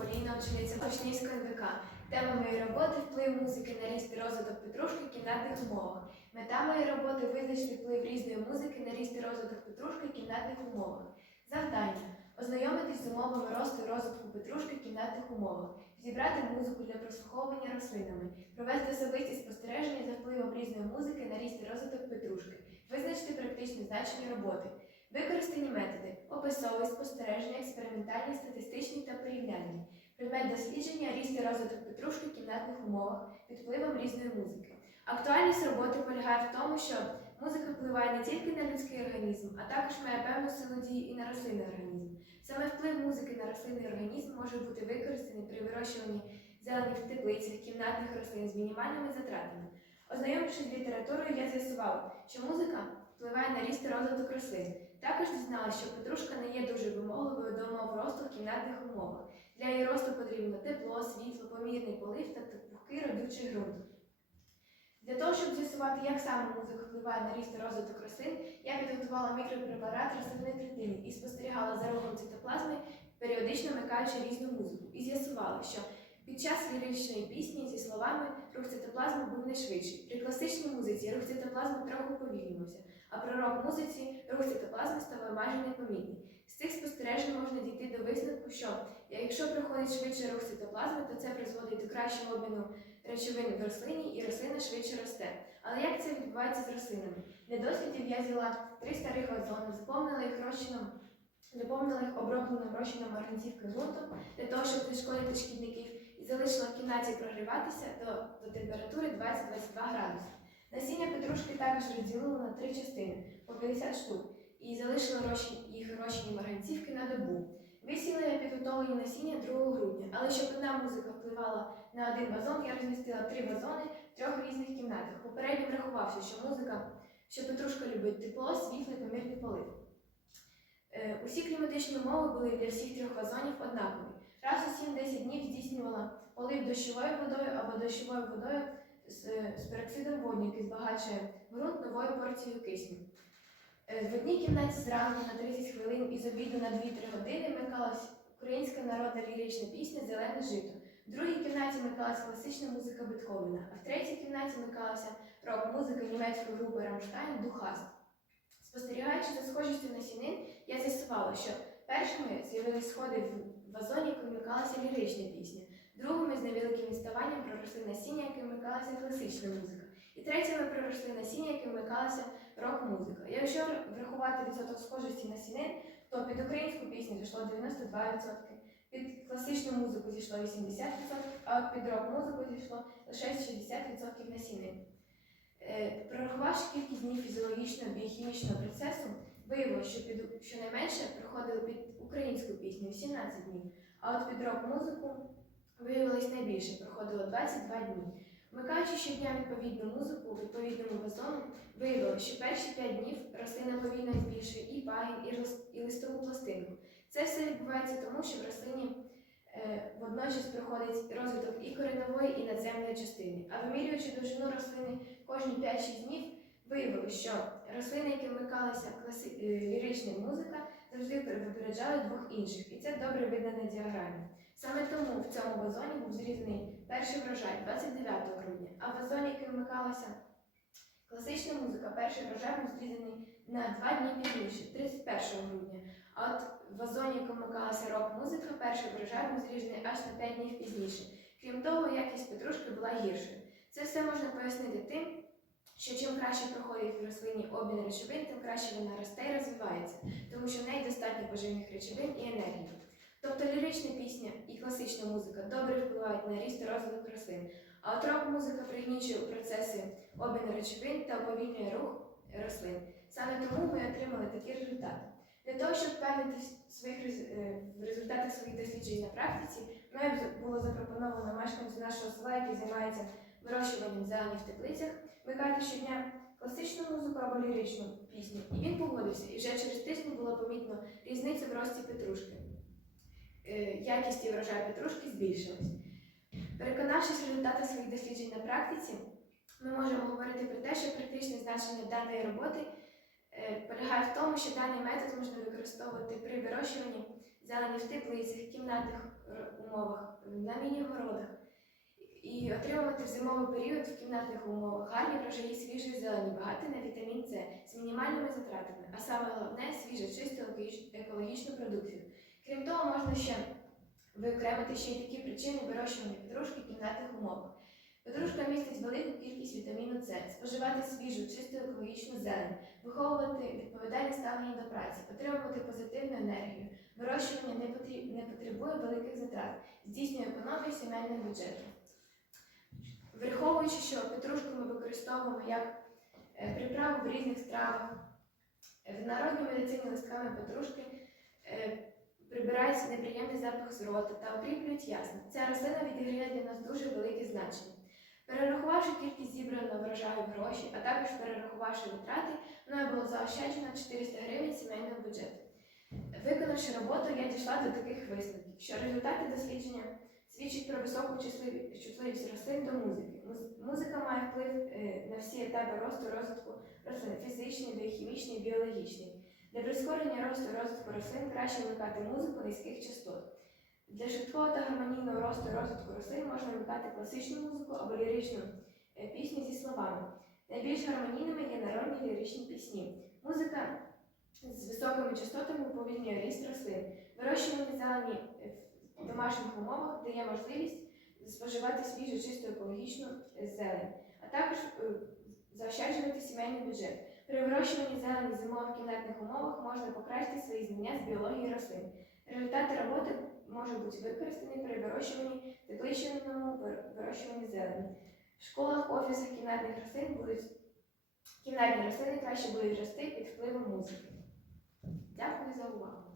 Олійна, учениця Учнівського НВК. Тема моєї роботи вплив музики на ріст і розвиток петрушки в кімнатних умовах. Мета моєї роботи визначити вплив різної музики на ріст і розвиток петрушки в кімнатних умовах. Завдання ознайомитись з умовами росту і розвитку петрушки в кімнатних умовах, зібрати музику для прослуховування рослинами, провести особисті спостереження за впливом різної музики на ріст і розвиток петрушки, визначити практичне значення роботи, використані методи, описові спостереження, експериментальні, статистичні та порівняльні, предмет дослідження, ріст і розвиток петрушки в кімнатних умовах під впливом різної музики. Актуальність роботи полягає в тому, що музика впливає не тільки на людський організм, а також має певну силу дії і на рослинний організм. Саме вплив музики на рослинний організм може бути використаний при вирощуванні зелені в теплицях, кімнатних рослин з мінімальними затратами. Ознайомившись з літературою, я з'ясувала, що музика впливає на ріст і розвиток рослин. Також дізналася, що петрушка не є дуже вимогливою до росту в кімнатних умовах. Для її росту потрібно тепло, світло, помірний полив та пухкий родючий ґрунт. Для того, щоб з'ясувати, як саме музика впливає на ріст і розвиток рослин, я підготувала мікропрепарат рослинної третини і спостерігала за рухом цитоплазми, періодично вмикаючи різну музику. І з'ясувала, що під час ліричної пісні зі словами рух цитоплазми був не швидший. При класичній музиці рух цитоплазми трохи уповільнився, а при рок-музиці рух цитоплазми став майже непомітний. З цих спостережень можна дійти до висновку, що якщо проходить швидше рух цитоплазми, то це призводить до кращого обміну речовин в рослині і рослина швидше росте. Але як це відбувається з рослинами? Для дослідів я взяла три старих озони, заповнила їх розчином, заповнила їх обробленим розчином організівки ґрунту для того, щоб знешкодити шкідників, і залишила в кімнаті прогріватися до, до температури 20-22 градуси. Насіння петрушки також розділила на три частини по 50 штук і залишила їх розчині марганцівки на добу. Висіла я підготовлені насіння 2 грудня, але щоб одна музика впливала на один вазон, я розмістила три вазони в трьох різних кімнатах, попередньо врахувавши, що музика, що петрушка любить тепло, світло і помірний полив. Е, усі кліматичні умови були для всіх трьох вазонів однакові. Раз у 7-10 днів здійснювала полив дощовою водою або дощовою водою з, з пероксидом водню, який збагачує ґрунт новою порцією кисню. Е, В одній кімнаті зранку на 30 хвилин і з обіду на 2-3 години вмикалась українська народна лірична пісня Зелене жито. В другій кімнаті вмикалась класична музика Бетховена, а в третій кімнаті вмикалася рок-музика німецької групи Рамштайн Духаст. Спостерігаючи за схожістю насінин, я з'ясувала, що першими з'явились сходи в вазоні, коли вмикалася лірична пісня, другими з невеликим відставанням проросли насіння, яке вмикалася класична музика, і третіми проросли насіння, яке вмикалася рок-музика. Якщо врахувати відсоток схожості насінин, то під українську пісню зійшло 92%, під класичну музику зійшло 80%, а під рок-музику зійшло лише 60% насінин. Е, Прорахувавши кількість днів фізіологічного біохімічного процесу, виявилося, що під щонайменше проходили під українську пісню 17 днів, а от під рок-музику виявилось найбільше, проходило 22 дні. Вмикаючи щодня відповідну музику відповідному вазону, виявилося, що перші 5 днів рослина повільно збільшує і пагін, і, рос- і листову пластинку. Це все відбувається тому, що в рослині е, водночас проходить розвиток і кореневої, і надземної частини. А вимірюючи довжину рослини кожні 5-6 днів, виявилося, що рослини, які вмикалися класи... е, лірична музика, завжди випереджали двох інших, і це добре видно на діаграмі. Саме тому в цьому вазоні був зрізаний перший врожай 29 грудня, а в вазоні, який вмикалася класична музика, перший врожай був зрізаний на два дні пізніше, 31 грудня. А от в вазоні, який вмикалася рок-музика, перший врожай був зрізаний аж на 5 днів пізніше. Крім того, якість петрушки була гіршою. Це все можна пояснити тим, що чим краще проходить в рослині обмін речовин, тим краще вона росте і розвивається, тому що в неї достатньо поживних речовин і енергії. Тобто лірична пісня і класична музика добре впливають на ріст і розвиток рослин, а от рок-музика пригнічує процеси обміну речовин та уповільнює рух рослин. Саме тому ми отримали такі результати. Для того, щоб впевнитися е, в результатах своїх досліджень на практиці, мною було запропоновано мешканцю нашого села, який займається вирощуванням зелені в теплицях, вмикати щодня класичну музику або ліричну пісню. І він погодився, і вже через тиждень було помітно різницю в рості петрушки. Е, Якість і врожай петрушки збільшилась. Переконавшись в результатах своїх досліджень на практиці, ми можемо говорити про те, що практичне значення даної роботи е, полягає в тому, що даний метод можна використовувати при вирощуванні зелені в теплицях, кімнатних умовах, на міні-городах. І отримувати в зимовий період в кімнатних умовах гарні врожаї свіжої зелені, багаті на вітамін С з мінімальними затратами, а саме головне свіжу, чисту екологічну продукцію. Крім того, можна ще виокремити ще й такі причини вирощування петрушки в кімнатних умовах. Петрушка містить велику кількість вітаміну С, споживати свіжу, чисту екологічну зелень, виховувати відповідальне ставлення до праці, отримувати позитивну енергію. Вирощування не потребує великих затрат, здійснює економію сімейного бюджету. Враховуючи, що петрушку ми використовуємо як е, приправу в різних стравах, в народній медицині листками петрушки е, прибирається неприємний запах з рота та укріплюють ясна. Ця рослина відіграє для нас дуже велике значення. Перерахувавши кількість зібраного врожаю гроші, а також перерахувавши витрати, мною було заощаджено 400 гривень сімейного бюджету. Виконавши роботу, я дійшла до таких висновків, що результати дослідження свідчать про високу чутливість рослин до музики. Музика має вплив е, на всі етапи росту розвитку рослин фізичний, біохімічний, біологічний. Для прискорення росту розвитку рослин краще вмикати музику низьких частот. Для швидкого та гармонійного росту розвитку рослин можна вмикати класичну музику або ліричну е, пісню зі словами. Найбільш гармонійними є народні ліричні пісні. Музика з високими частотами уповільнює ріст рослин. Вирощування зелені в домашніх умовах дає можливість споживати свіжу, чисту екологічну зелень, а також е, заощаджувати сімейний бюджет. При вирощуванні зелені зимових кімнатних умовах можна покращити свої знання з біології рослин. Результати роботи можуть бути використані при вирощуванні тепличному вирощуванні зелені. В школах, офісах кімнатних рослин будуть кімнатні рослини краще будуть рости під впливом музики. Дякую за увагу.